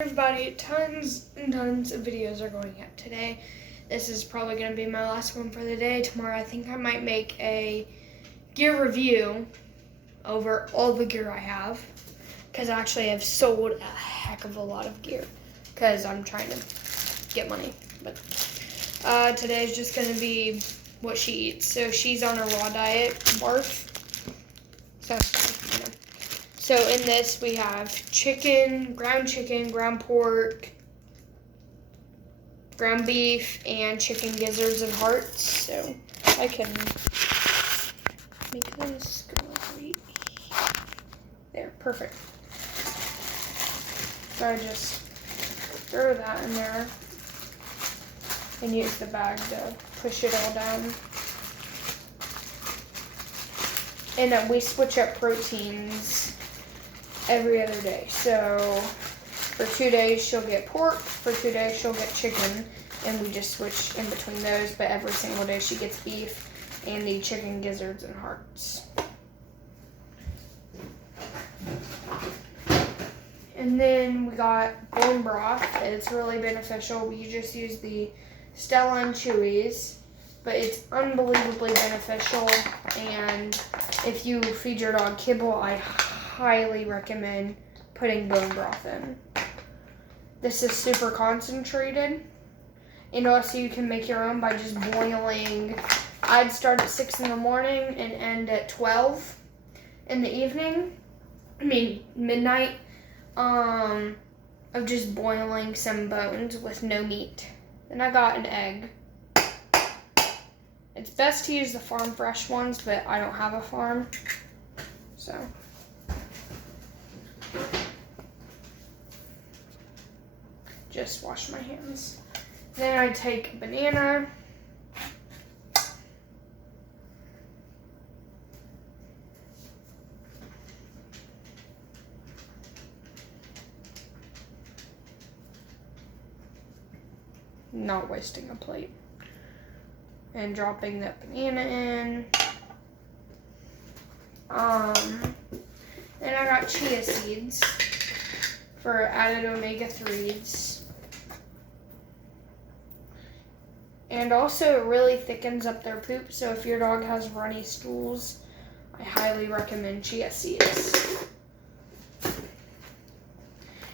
Everybody, tons and tons of videos are going up today. This is probably going to be my last one for the day. Tomorrow I think I might make a gear review over all the gear I have, because actually I've sold a heck of a lot of gear because I'm trying to get money. But today's just going to be what she eats. So she's on a raw diet, barf. So that's fine, you know. So in this we have chicken, ground pork, ground beef, and chicken gizzards and hearts. So I can make this go right there. Perfect. So I just throw that in there and use the bag to push it all down. And then we switch up proteins every other day. So for 2 days she'll get pork, for 2 days she'll get chicken, and we just switch in between those, but every single day she gets beef and the chicken gizzards and hearts. And then we got bone broth. It's really beneficial. We just use the Stella and Chewy's, but it's unbelievably beneficial, and if you feed your dog kibble, I highly recommend putting bone broth in. This is super concentrated, and also you can make your own by just boiling. I'd start at 6 in the morning and end at 12 in the evening. Midnight. Of just boiling some bones with no meat. Then I got an egg. It's best to use the farm fresh ones, but I don't have a farm, so. Just wash my hands. Then I take a banana. Not wasting a plate. And dropping that banana in. Then I got chia seeds for added omega-3s. And also it really thickens up their poop, so if your dog has runny stools, I highly recommend chia seeds.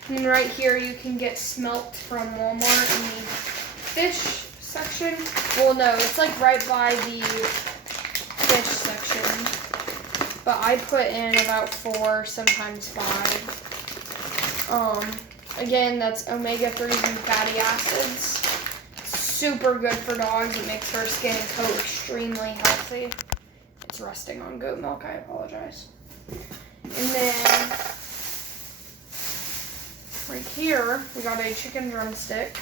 And then right here you can get smelt from Walmart in the fish section. Well, no, it's like right by the fish section. But I put in about 4, sometimes 5. Again, that's omega-3s and fatty acids. Super good for dogs. It makes their skin and coat extremely healthy. It's resting on goat milk, I apologize. And then right here, we got a chicken drumstick.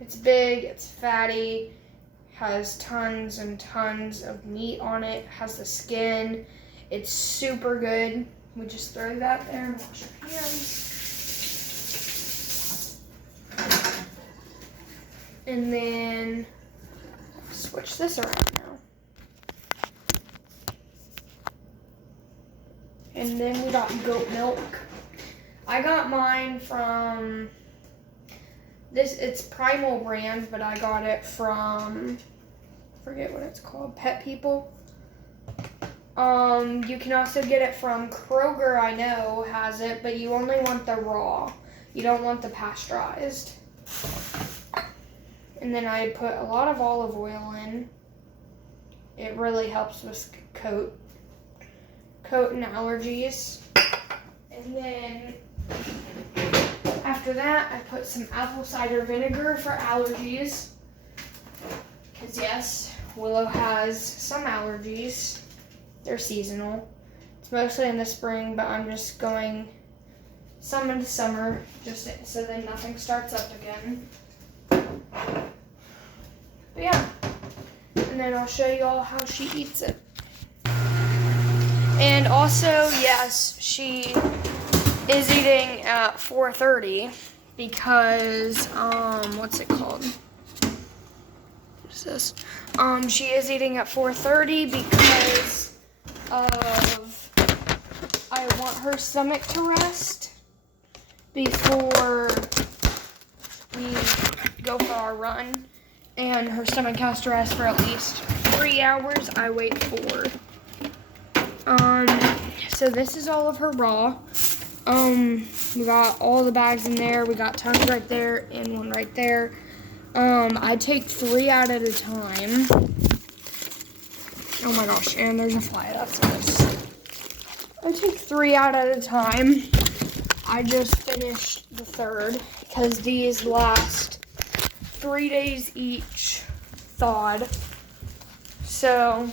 It's big, it's fatty, has tons and tons of meat on it, has the skin. It's super good. We just throw that there and wash our hands. And then switch this around now. And then we got goat milk. I got mine from it's Primal brand, but I got it from, I forget what it's called, Pet People. You can also get it from Kroger, I know, has it, but you only want the raw. You don't want the pasteurized. And then I put a lot of olive oil in. It really helps with coat and allergies. And then after that, I put some apple cider vinegar for allergies. Because yes, Willow has some allergies. They're seasonal. It's mostly in the spring, but I'm just going some into summer, just so then nothing starts up again. But yeah, and then I'll show you all how she eats it. And also, yes, she is eating at 4:30 because, what's it called? What's this? She is eating at 4:30 because of I want her stomach to rest before we go for our run. And her stomach has to rest for at least 3 hours. I wait 4. So this is all of her raw. We got all the bags in there. We got tons right there and one right there. I take 3 out at a time. Oh my gosh, and there's a fly. That's this. I take 3 out at a time. I just finished the 3rd because these last 3 days each thawed. So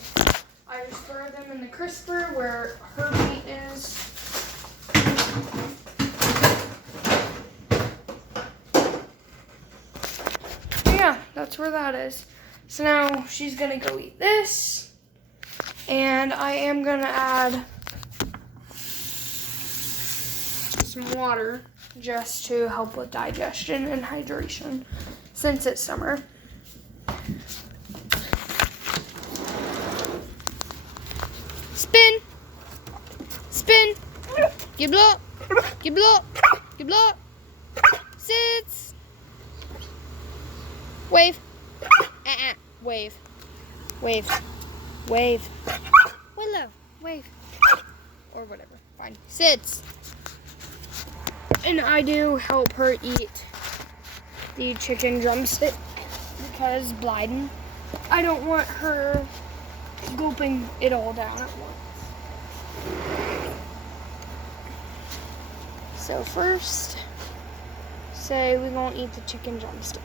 I just throw them in the crisper where her meat is. Yeah, that's where that is. So now she's gonna go eat this. And I am gonna add some water just to help with digestion and hydration since it's summer. Spin, spin, give blow, give blow, give blow, sits, wave, wave, wave, wave, Willow, wave, or whatever, fine, sits. And I do help her eat the chicken drumstick because Blyden, I don't want her gulping it all down at once. So first, say we're gonna eat the chicken drumstick.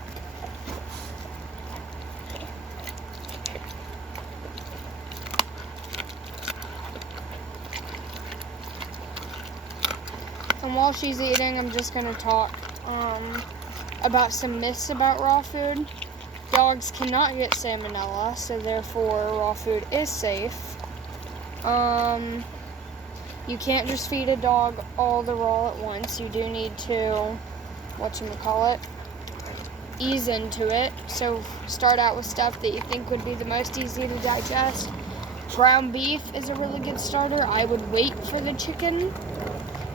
And while she's eating, I'm just gonna talk about some myths about raw food. Dogs cannot get salmonella, so therefore raw food is safe. You can't just feed a dog all the raw at once. You do need to, ease into it. So start out with stuff that you think would be the most easy to digest. Ground beef is a really good starter. I would wait for the chicken,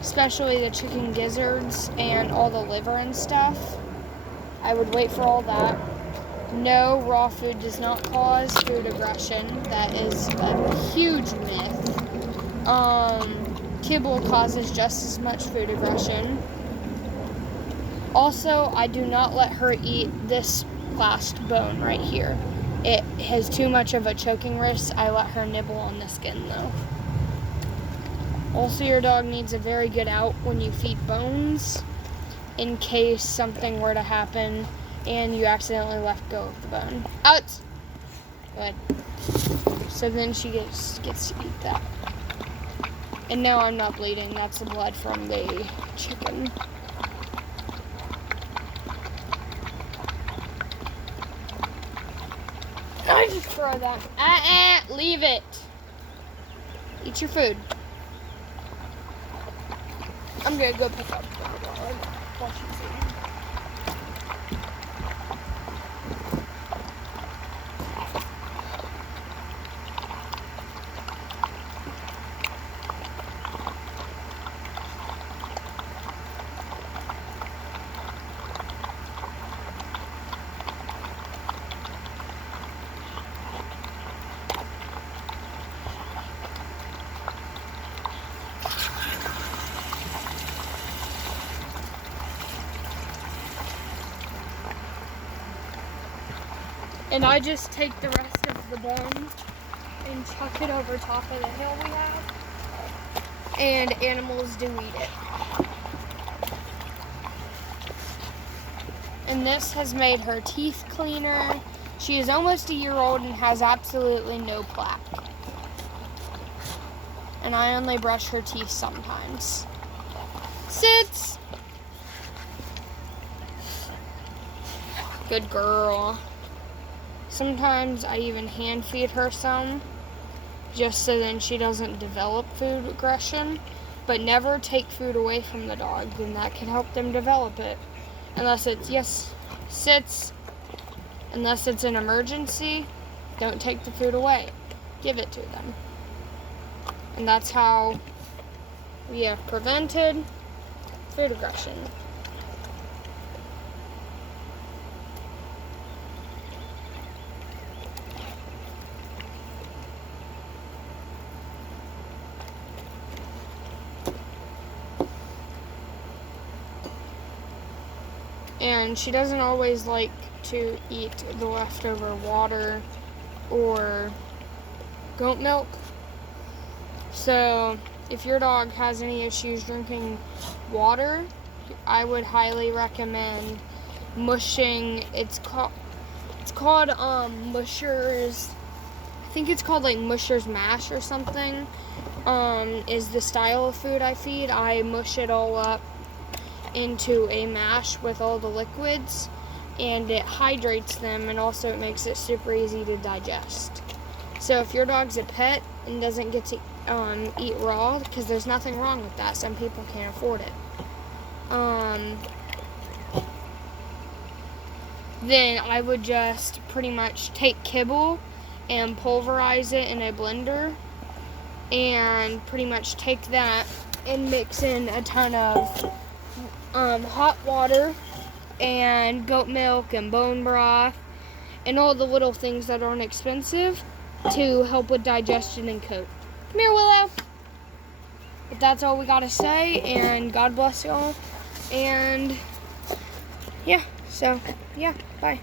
especially the chicken gizzards and all the liver and stuff. I would wait for all that. No, raw food does not cause food aggression. That is a huge myth. Kibble causes just as much food aggression. Also, I do not let her eat this last bone right here. It has too much of a choking risk. I let her nibble on the skin though. Also, your dog needs a very good out when you feed bones in case something were to happen and you accidentally let go of the bone. Out! Good. So then she gets to eat that. And no, I'm not bleeding. That's the blood from the chicken. I just throw that. Leave it. Eat your food. I'm gonna go pick up the dog while she's eating. And I just take the rest of the bone and chuck it over top of the hill we have. And animals do eat it. And this has made her teeth cleaner. She is almost a year old and has absolutely no plaque. And I only brush her teeth sometimes. Sits! Good girl. Sometimes I even hand feed her some, just so then she doesn't develop food aggression, but never take food away from the dog, then that can help them develop it. Unless it's, sits, unless it's an emergency, don't take the food away, give it to them. And that's how we have prevented food aggression. And she doesn't always like to eat the leftover water or goat milk. So if your dog has any issues drinking water, I would highly recommend mushing. It's called Mushers. I think it's called like Mushers Mash or something. Is the style of food I feed. I mush it all up into a mash with all the liquids, and it hydrates them, and also it makes it super easy to digest. So if your dog's a pet and doesn't get to eat raw, because there's nothing wrong with that, some people can't afford it, then I would just pretty much take kibble and pulverize it in a blender, and pretty much take that and mix in a ton of hot water and goat milk and bone broth and all the little things that aren't expensive to help with digestion and coat. Come here, Willow. But that's all we gotta say, and God bless y'all. And yeah, so yeah, bye.